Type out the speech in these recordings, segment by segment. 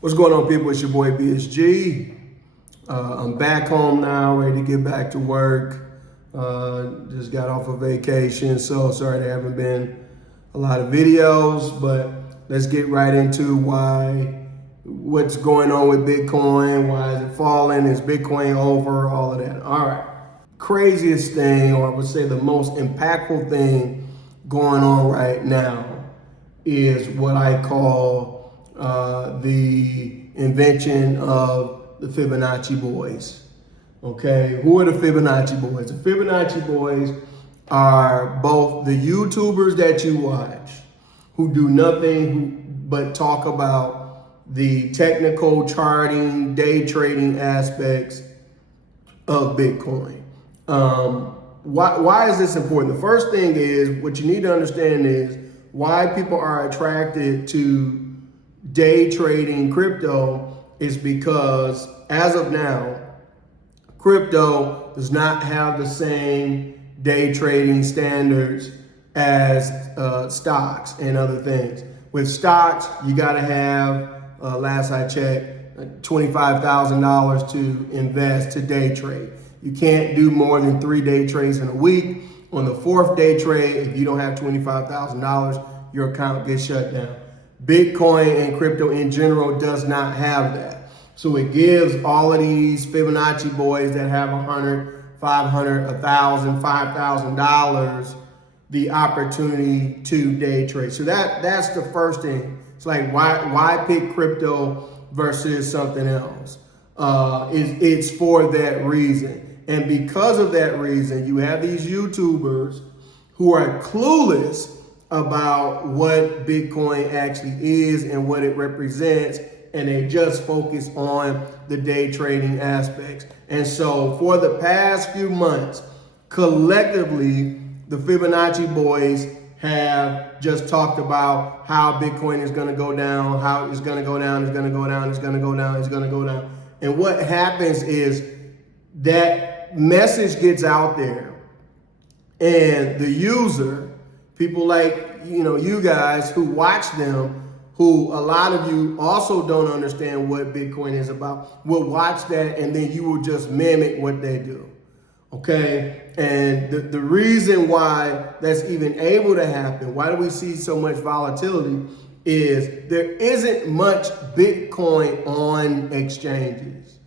What's going on, people? It's your boy BSG. I'm back home now, ready to get back to work. Just got off of vacation, so sorry there haven't been a lot of videos, but let's get right into what's going on with Bitcoin. Why is it falling? Is Bitcoin over? All of that. All right. Craziest thing, or I would say the most impactful thing going on right now is what I call the invention of the Fibonacci Boys. Okay, who are the Fibonacci Boys? The Fibonacci Boys are both the YouTubers that you watch who do nothing but talk about the technical charting, day trading aspects of Bitcoin. Why is this important? The first thing is, what you need to understand is why people are attracted to day trading crypto is because as of now, crypto does not have the same day trading standards as stocks and other things. With stocks, you got to have, last I checked, $25,000 to invest to day trade. You can't do more than 3 day trades in a week. On the 4th day trade, if you don't have $25,000, your account gets shut down. Bitcoin and crypto in general does not have that. So it gives all of these Fibonacci boys that have $100, $500, $1,000, $5,000 the opportunity to day trade. So that's the first thing. It's like, why pick crypto versus something else? It's for that reason. And because of that reason, you have these YouTubers who are clueless about what Bitcoin actually is and what it represents, and they just focus on the day trading aspects. And so for the past few months, collectively, the Fibonacci boys have just talked about how Bitcoin is going to go down, how it's going to go down, it's going to go down, it's going to go down, it's going to go down. And what happens is that message gets out there, and the user, people like, you guys who watch them, who a lot of you also don't understand what Bitcoin is about, will watch that, and then you will just mimic what they do. Okay? And the reason why that's even able to happen, why do we see so much volatility, is there isn't much Bitcoin on exchanges.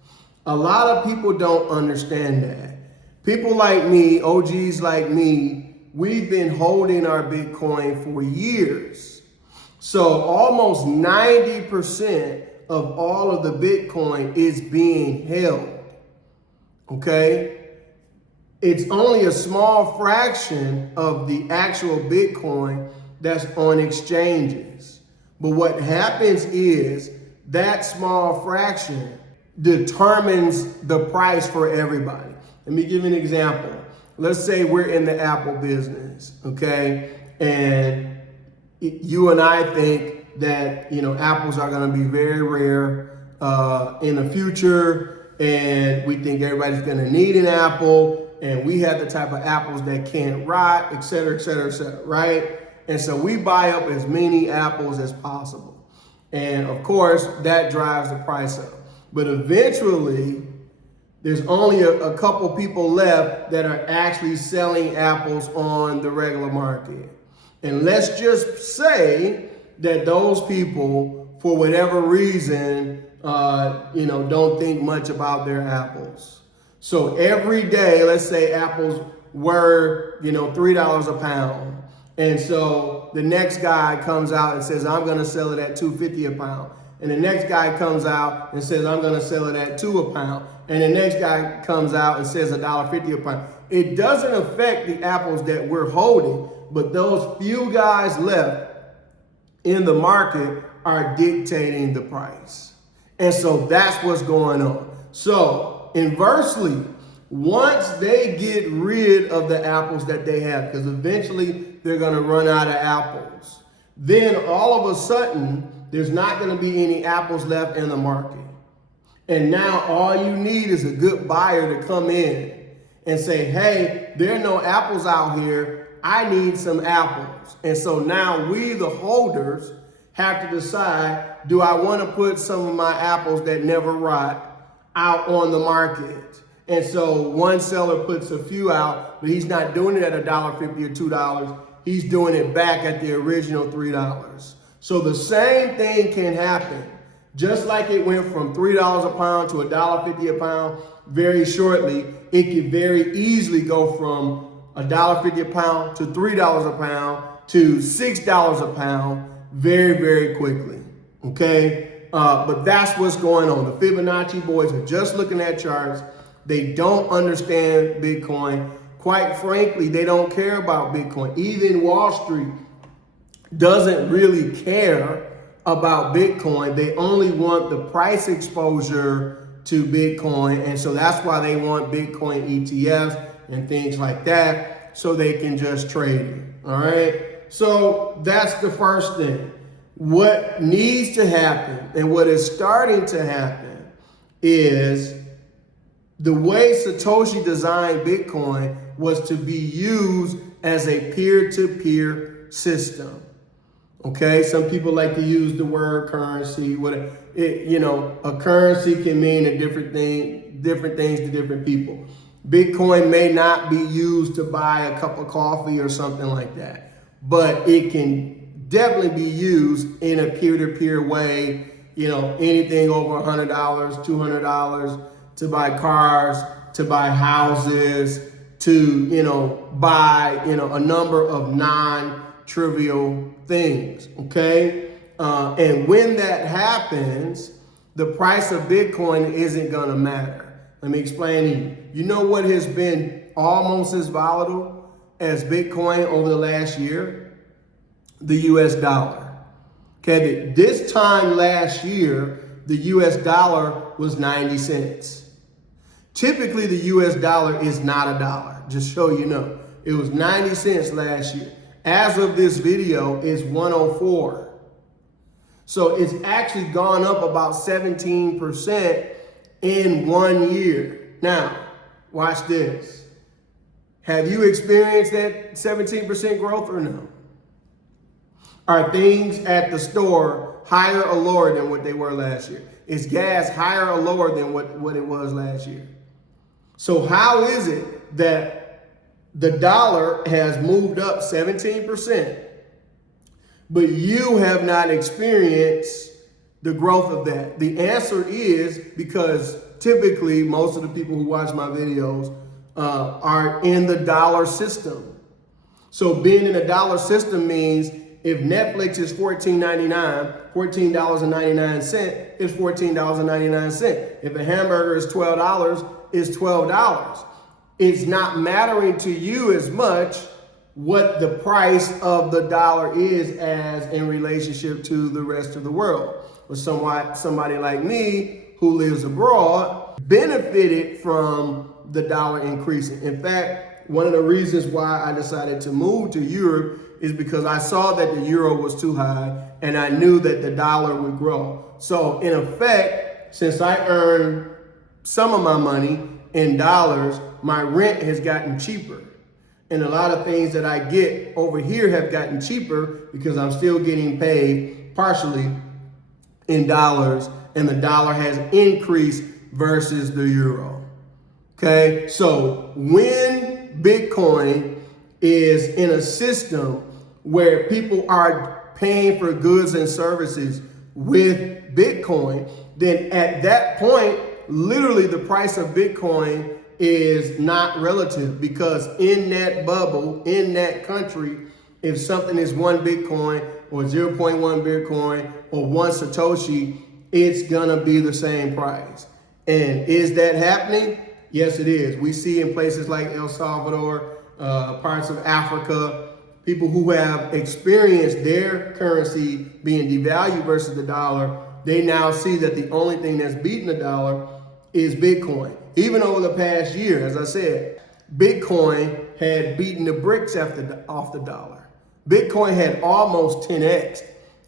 A lot of people don't understand that. People like me, OGs like me, we've been holding our Bitcoin for years. So almost 90% of all of the Bitcoin is being held. Okay? It's only a small fraction of the actual Bitcoin that's on exchanges. But what happens is that small fraction determines the price for everybody. Let me give you an example. Let's say we're in the Apple business, okay? And you and I think that, apples are going to be very rare in the future. And we think everybody's going to need an apple. And we have the type of apples that can't rot, et cetera, et cetera, et cetera, right? And so we buy up as many apples as possible. And of course, that drives the price up. But eventually, there's only a couple people left that are actually selling apples on the regular market. And let's just say that those people, for whatever reason, don't think much about their apples. So every day, let's say apples were, $3 a pound. And so the next guy comes out and says, I'm going to sell it at $2.50 a pound. And the next guy comes out and says, I'm going to sell it at $2 a pound. And the next guy comes out and says $1.50 a pound. It doesn't affect the apples that we're holding, but those few guys left in the market are dictating the price. And so that's what's going on. So inversely, once they get rid of the apples that they have, because eventually they're going to run out of apples, then all of a sudden, there's not going to be any apples left in the market. And now all you need is a good buyer to come in and say, hey, there are no apples out here. I need some apples. And so now we, the holders, have to decide, do I want to put some of my apples that never rot out on the market? And so one seller puts a few out, but he's not doing it at $1.50 or $2. He's doing it back at the original $3. So the same thing can happen. Just like it went from $3 a pound to $1.50 a pound very shortly, it could very easily go from $1.50 a pound to $3 a pound to $6 a pound very, very quickly. Okay? But that's what's going on. The Fibonacci boys are just looking at charts. They don't understand Bitcoin. Quite frankly, they don't care about Bitcoin. Even Wall Street doesn't really care about Bitcoin. They only want the price exposure to Bitcoin. And so that's why they want Bitcoin ETFs and things like that, so they can just trade it. All right. So that's the first thing. What needs to happen and what is starting to happen is the way Satoshi designed Bitcoin was to be used as a peer-to-peer system. Okay, some people like to use the word currency. A currency can mean a different things to different people. Bitcoin may not be used to buy a cup of coffee or something like that, but it can definitely be used in a peer-to-peer way. Anything over $100, $200 to buy cars, to buy houses, to buy a number of non-trivial things. Okay, and when that happens, the price of Bitcoin isn't gonna matter. Let me explain to you. You know what has been almost as volatile as Bitcoin over the last year? The US dollar. Okay, this time last year, the US dollar was 90 cents. Typically, the US dollar is not a dollar, just so you know. It was 90 cents last year. As of this video, it's 104. So it's actually gone up about 17% in 1 year. Now, watch this. Have you experienced that 17% growth or no? Are things at the store higher or lower than what they were last year? Is gas higher or lower than what it was last year? So how is it that the dollar has moved up 17%, but you have not experienced the growth of that? The answer is because typically most of the people who watch my videos are in the dollar system. So being in a dollar system means if Netflix is $14.99, $14.99, it's $14.99. If a hamburger is $12, it's $12. It's not mattering to you as much what the price of the dollar is as in relationship to the rest of the world. Or somebody like me who lives abroad benefited from the dollar increasing. In fact, one of the reasons why I decided to move to Europe is because I saw that the euro was too high and I knew that the dollar would grow. So in effect, since I earn some of my money in dollars, my rent has gotten cheaper. And a lot of things that I get over here have gotten cheaper because I'm still getting paid partially in dollars, and the dollar has increased versus the euro. Okay, so when Bitcoin is in a system where people are paying for goods and services with Bitcoin, then at that point, literally the price of Bitcoin is not relative, because in that bubble, in that country, if something is 1 Bitcoin or 0.1 Bitcoin or 1 Satoshi, it's gonna be the same price. And is that happening? Yes, it is. We see in places like El Salvador, parts of Africa, people who have experienced their currency being devalued versus the dollar, they now see that the only thing that's beating the dollar is Bitcoin. Even over the past year, as I said, Bitcoin had beaten the bricks off the dollar. Bitcoin had almost 10x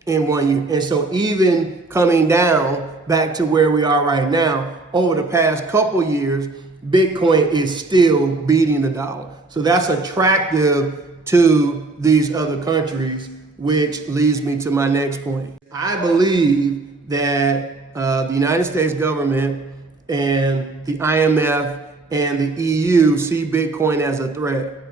in 1 year. And so even coming down back to where we are right now, over the past couple years, Bitcoin is still beating the dollar. So that's attractive to these other countries, which leads me to my next point. I believe that the United States government and the IMF and the EU see Bitcoin as a threat.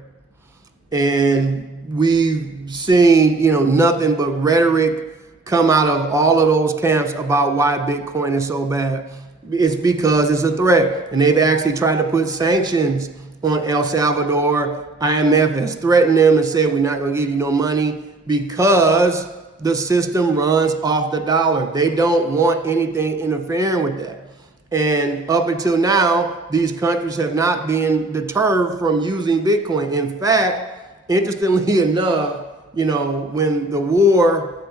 And we've seen, nothing but rhetoric come out of all of those camps about why Bitcoin is so bad. It's because it's a threat. And they've actually tried to put sanctions on El Salvador. IMF has threatened them and said, we're not going to give you no money because the system runs off the dollar. They don't want anything interfering with that. And up until now, these countries have not been deterred from using Bitcoin. In fact, interestingly enough, when the war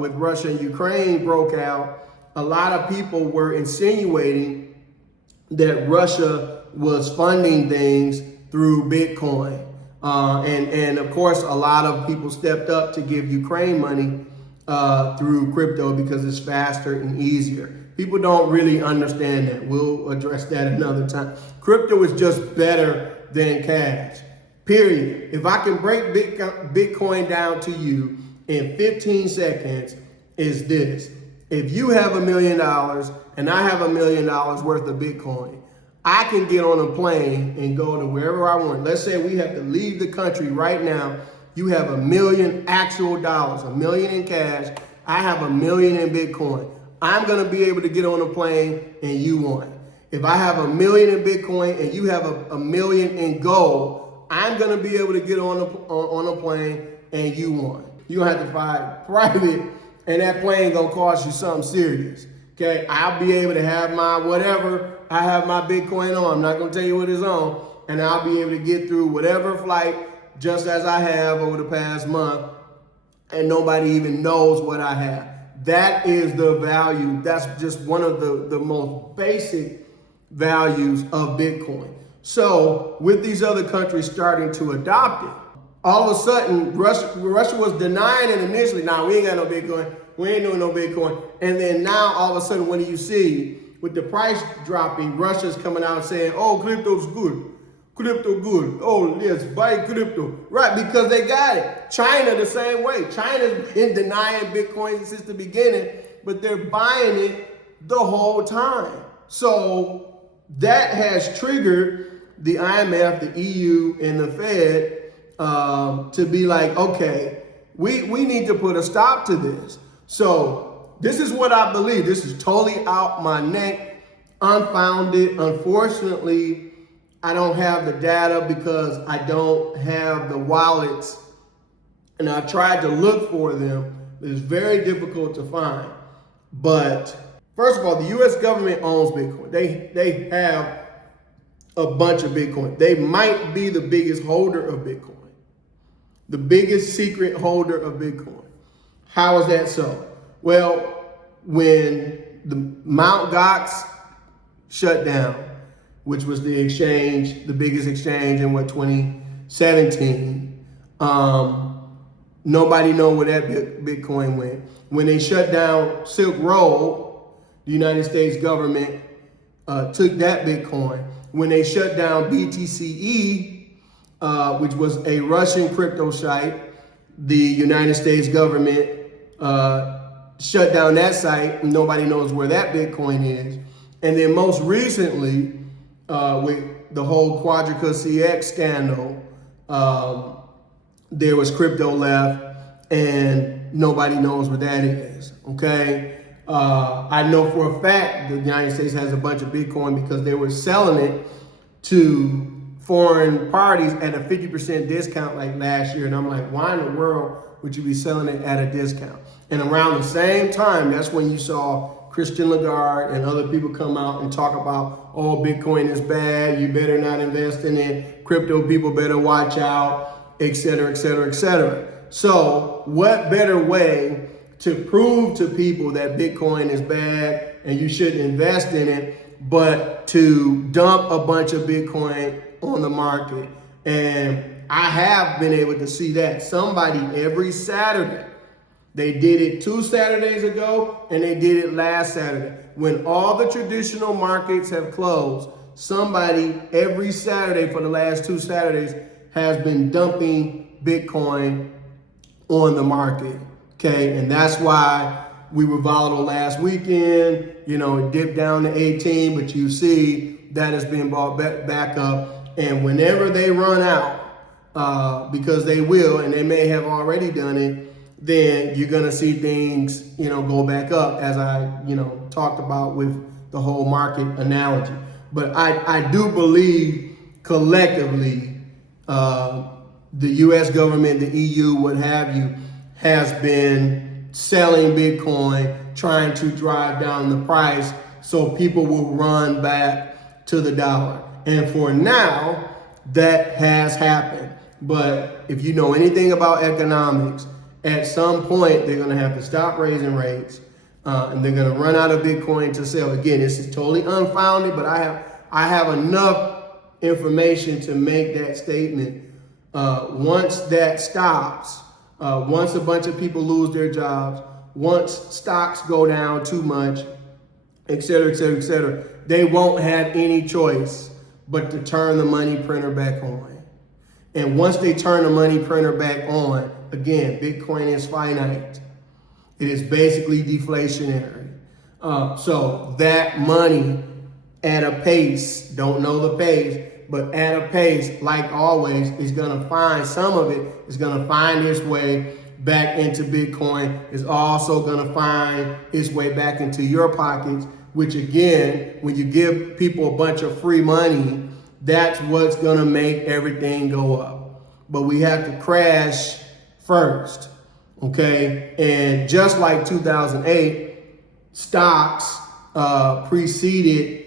with Russia and Ukraine broke out, a lot of people were insinuating that Russia was funding things through Bitcoin. And of course, a lot of people stepped up to give Ukraine money through crypto because it's faster and easier. People don't really understand that. We'll address that another time. Crypto is just better than cash, period. If I can break Bitcoin down to you in 15 seconds, is this. If you have $1 million and I have $1 million worth of Bitcoin, I can get on a plane and go to wherever I want. Let's say we have to leave the country right now. You have $1 million actual dollars, $1 million in cash. I have $1 million in Bitcoin. I'm going to be able to get on a plane and you won. If I have $1 million in Bitcoin and you have $1 million in gold, I'm going to be able to get on a plane and you won. You're going to have to fly private and that plane going to cost you something serious. Okay, I'll be able to have my whatever I have my Bitcoin on. I'm not going to tell you what it's on. And I'll be able to get through whatever flight just as I have over the past month. And nobody even knows what I have. That is the value. That's just one of the most basic values of Bitcoin. So with these other countries starting to adopt it, all of a sudden, Russia was denying it initially. Nah, we ain't got no Bitcoin. We ain't doing no Bitcoin. And then now, all of a sudden, what do you see? With the price dropping, Russia's coming out saying, oh, crypto's good. Crypto good. Oh, yes, buy crypto. Right, because they got it. China the same way. China's been denying Bitcoin since the beginning, but they're buying it the whole time. So that has triggered the IMF, the EU, and the Fed to be like, okay, we need to put a stop to this. So this is what I believe. This is totally out my neck, unfounded. Unfortunately, I don't have the data because I don't have the wallets, and I tried to look for them. It's very difficult to find. But first of all, the U.S. government owns Bitcoin. They have a bunch of Bitcoin. They might be the biggest holder of Bitcoin, the biggest secret holder of Bitcoin. How is that so? Well, when the Mt. Gox shut down, which was the exchange, the biggest exchange in 2017, nobody know where that Bitcoin went. When they shut down Silk Road, the United States government took that Bitcoin. When they shut down BTCE, which was a Russian crypto site, the United States government shut down that site, and nobody knows where that Bitcoin is. And then most recently, with the whole Quadrica CX scandal, there was crypto left, and nobody knows what that is, okay? I know for a fact the United States has a bunch of Bitcoin because they were selling it to foreign parties at a 50% discount like last year. And I'm like, why in the world would you be selling it at a discount? And around the same time, that's when you saw Christian Lagarde and other people come out and talk about, oh, Bitcoin is bad, you better not invest in it, crypto people better watch out, et cetera, et cetera, et cetera. So what better way to prove to people that Bitcoin is bad and you shouldn't invest in it, but to dump a bunch of Bitcoin on the market? And I have been able to see that. Somebody every Saturday, they did it 2 Saturdays ago and they did it last Saturday. When all the traditional markets have closed, somebody every Saturday for the last 2 Saturdays has been dumping Bitcoin on the market. Okay, and that's why we were volatile last weekend. It dipped down to 18, but you see that has been brought back up. And whenever they run out, because they will, and they may have already done it, then you're gonna see things, go back up, as I, talked about with the whole market analogy. But I do believe collectively, the U.S. government, the EU, what have you, has been selling Bitcoin, trying to drive down the price so people will run back to the dollar. And for now, that has happened. But if you know anything about economics, at some point they're going to have to stop raising rates, and they're going to run out of Bitcoin to sell. Again, this is totally unfounded, but I have enough information to make that statement. Once that stops, once a bunch of people lose their jobs, once stocks go down too much, et cetera, et cetera, et cetera, they won't have any choice but to turn the money printer back on. And once they turn the money printer back on, again, Bitcoin is finite. It is basically deflationary. So that money at a pace, don't know the pace, but at a pace, like always, is going to find, some of it is going to find its way back into Bitcoin. It's also going to find its way back into your pockets, which again, when you give people a bunch of free money, that's what's going to make everything go up. But we have to crash first, okay? And just like 2008, stocks preceded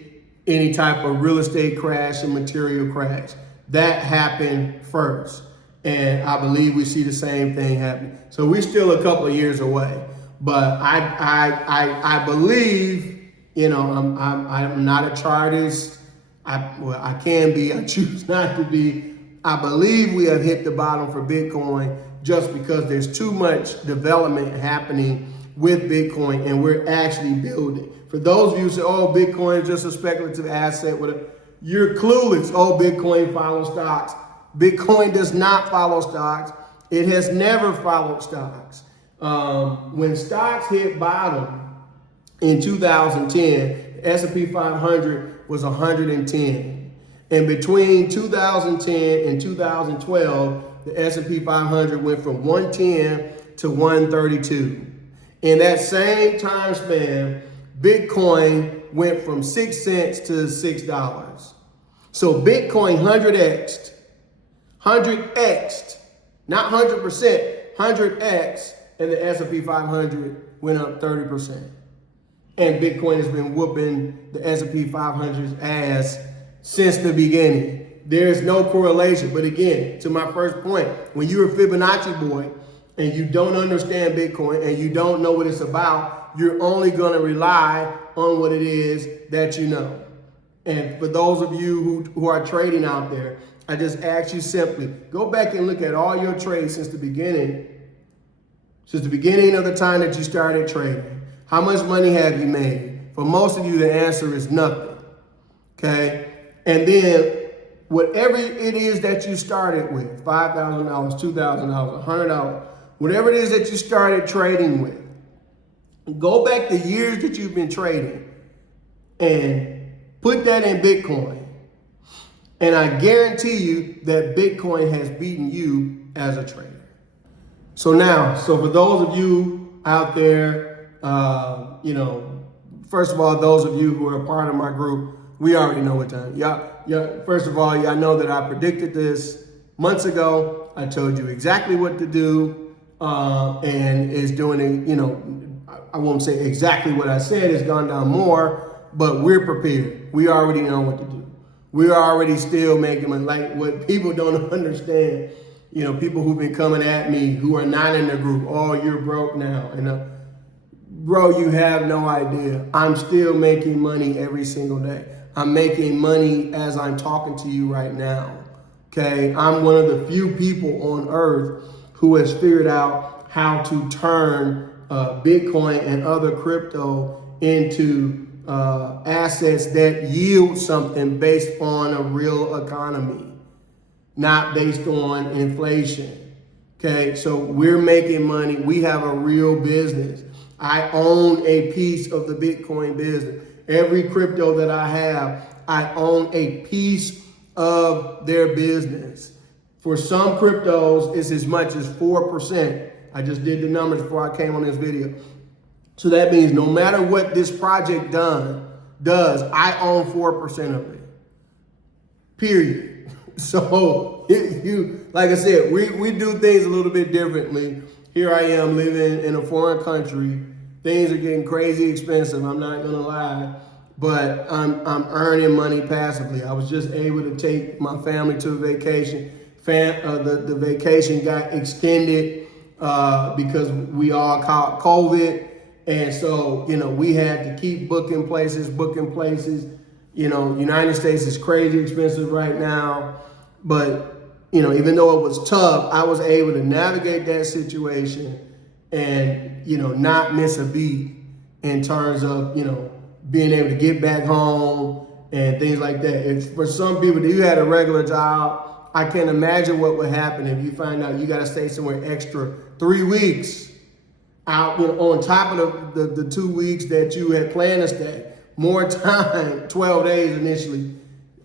any type of real estate crash and material crash. That happened first. And I believe we see the same thing happening. So we're still a couple of years away. But I believe, I'm not a chartist. I can be, I choose not to be. I believe we have hit the bottom for Bitcoin just because there's too much development happening with Bitcoin, and we're actually building. For those of you who say, oh, Bitcoin is just a speculative asset, you're clueless. Oh, Bitcoin follows stocks. Bitcoin does not follow stocks. It has never followed stocks. When stocks hit bottom in 2010, the S&P 500 was 110. And between 2010 and 2012, the S&P 500 went from 110 to 132. In that same time span, Bitcoin went from 6 cents to $6. So Bitcoin 100x'd, not 100%, 100x, and the S&P 500 went up 30%. And Bitcoin has been whooping the S&P 500's ass since the beginning. There's no correlation. But again, to my first point, when you're a Fibonacci boy and you don't understand Bitcoin and you don't know what it's about, you're only going to rely on what it is that you know. And for those of you who are trading out there, I just ask you simply, go back and look at all your trades since the beginning of the time that you started trading. How much money have you made? For most of you, the answer is nothing. Okay? And then whatever it is that you started with, $5,000, $2,000, $100, whatever it is that you started trading with, go back the years that you've been trading and put that in Bitcoin. And I guarantee you that Bitcoin has beaten you as a trader. So for those of you out there, first of all, those of you who are part of my group, we already know what time. First of all, y'all know that I predicted this months ago. I told you exactly what to do, and it's doing it, I won't say exactly what I said, it's gone down more, but we're prepared. We already know what to do. We're already still making money. Like, what people don't understand, people who've been coming at me who are not in the group, oh, you're broke now. And bro, you have no idea. I'm still making money every single day. I'm making money as I'm talking to you right now. Okay, I'm one of the few people on earth who has figured out how to turn Bitcoin and other crypto into assets that yield something based on a real economy, not based on inflation. Okay, so we're making money. We have a real business. I own a piece of the Bitcoin business. Every crypto that I have, I own a piece of their business. For some cryptos, it's as much as 4%. I just did the numbers before I came on this video. So that means no matter what this project does, I own 4% of it. Period. So like I said, we do things a little bit differently. Here I am living in a foreign country. Things are getting crazy expensive, I'm not gonna lie. But I'm earning money passively. I was just able to take my family to a vacation. The vacation got extended because we all caught COVID. And so, we had to keep booking places. United States is crazy expensive right now. But, even though it was tough, I was able to navigate that situation and, not miss a beat in terms of, being able to get back home and things like that. For some people, you had a regular job, I can't imagine what would happen if you find out you got to stay somewhere extra 3 weeks out, on top of the 2 weeks that you had planned to stay. More time, 12 days initially,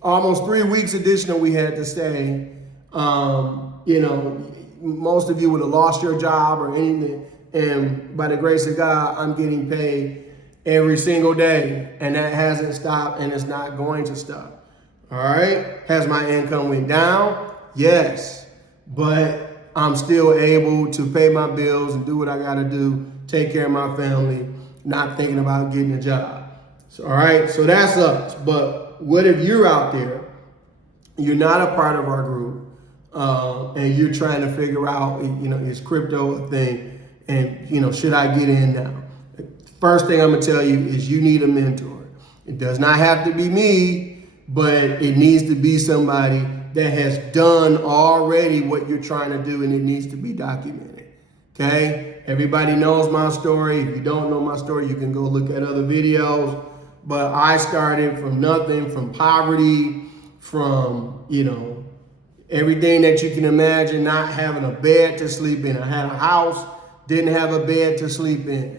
almost 3 weeks additional we had to stay. Most of you would have lost your job or anything. And by the grace of God, I'm getting paid every single day, and that hasn't stopped, and it's not going to stop. All right? Has my income went down? Yes. But I'm still able to pay my bills and do what I got to do, take care of my family, not thinking about getting a job. So, all right? So that's us. But what if you're out there, you're not a part of our group, and you're trying to figure out, is crypto a thing? And, should I get in now? First thing I'm gonna tell you is you need a mentor. It does not have to be me, but it needs to be somebody that has done already what you're trying to do, and it needs to be documented, okay? Everybody knows my story. If you don't know my story, you can go look at other videos. But I started from nothing, from poverty, from, everything that you can imagine, not having a bed to sleep in. I had a house, didn't have a bed to sleep in.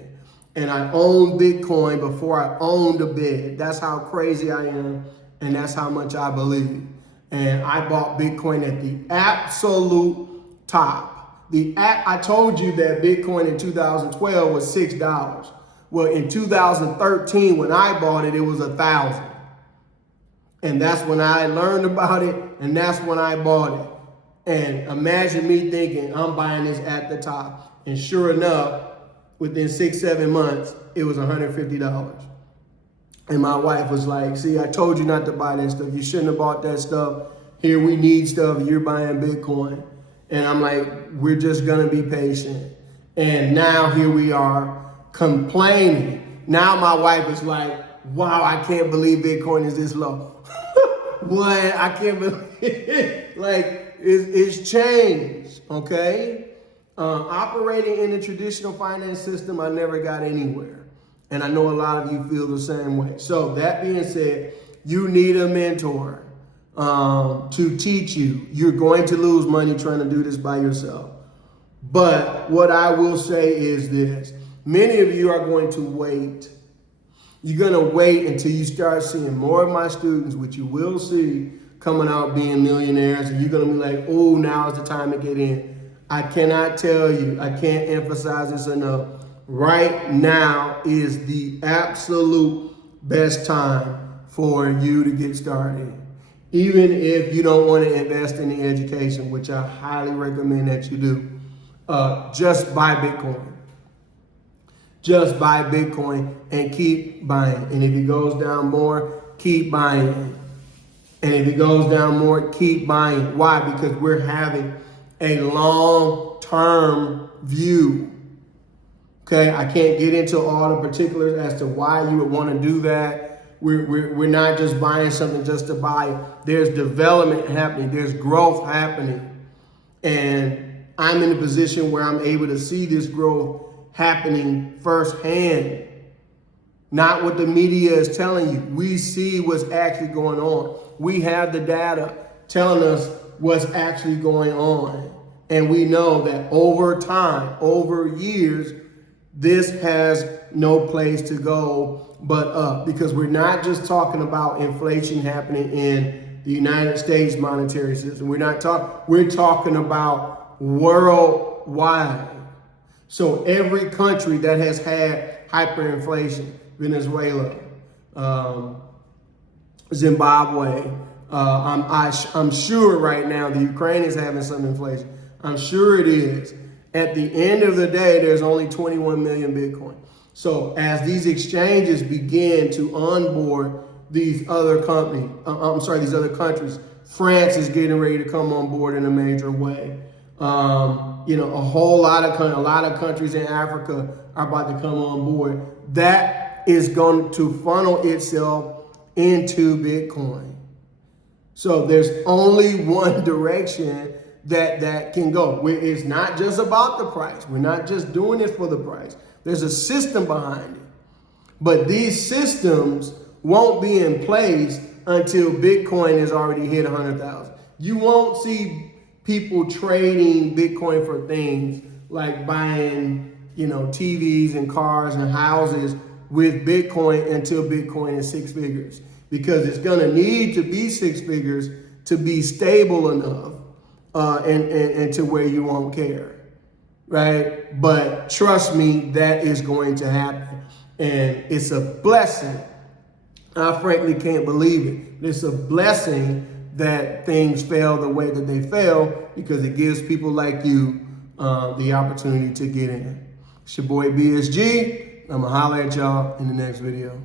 And I owned Bitcoin before I owned a bed. That's how crazy I am, and that's how much I believe. And I bought Bitcoin at the absolute top. I told you that Bitcoin in 2012 was $6. Well, in 2013, when I bought it, it was $1,000. And that's when I learned about it, and that's when I bought it. And imagine me thinking I'm buying this at the top. And sure enough, within 6-7 months, it was $150. And my wife was like, see, I told you not to buy that stuff. You shouldn't have bought that stuff. Here we need stuff. You're buying Bitcoin. And I'm like, we're just going to be patient. And now here we are complaining. Now my wife is like, wow, I can't believe Bitcoin is this low. What? I can't believe it. Like, it's changed, okay? Operating in the traditional finance system, I never got anywhere. And I know a lot of you feel the same way. So that being said, you need a mentor to teach you. You're going to lose money trying to do this by yourself. But what I will say is this. Many of you are going to wait. You're going to wait until you start seeing more of my students, which you will see, coming out being millionaires. And you're going to be like, oh, now is the time to get in. I cannot tell you, I can't emphasize this enough. Right now is the absolute best time for you to get started. Even if you don't want to invest in the education, which I highly recommend that you do, just buy Bitcoin. Just buy Bitcoin and keep buying. And if it goes down more, keep buying. And if it goes down more, keep buying. Why? Because we're having a long-term view. Okay, I can't get into all the particulars as to why you would want to do that. We're not just buying something just to buy it. There's development happening. There's growth happening. And I'm in a position where I'm able to see this growth happening firsthand. Not what the media is telling you. We see what's actually going on. We have the data telling us what's actually going on. And we know that over time, over years, this has no place to go but up, because we're not just talking about inflation happening in the United States monetary system. We're talking about worldwide. So every country that has had hyperinflation, Venezuela, Zimbabwe, I'm sure right now the Ukraine is having some inflation. I'm sure it is. At the end of the day, there's only 21 million Bitcoin. So as these exchanges begin to onboard these other these other countries, France is getting ready to come on board in a major way. You know, a lot of countries in Africa are about to come on board. That is going to funnel itself into Bitcoin. So there's only one direction that can go. It's not just about the price. We're not just doing it for the price. There's a system behind it. But these systems won't be in place until Bitcoin has already hit 100,000. You won't see people trading Bitcoin for things like buying, you know, TVs and cars and houses with Bitcoin until Bitcoin is 6 figures. Because it's going to need to be 6 figures to be stable enough and to where you won't care, right? But trust me, that is going to happen. And it's a blessing. I frankly can't believe it. It's a blessing that things fail the way that they fail, because it gives people like you the opportunity to get in. It's your boy BSG. I'm going to holler at y'all in the next video.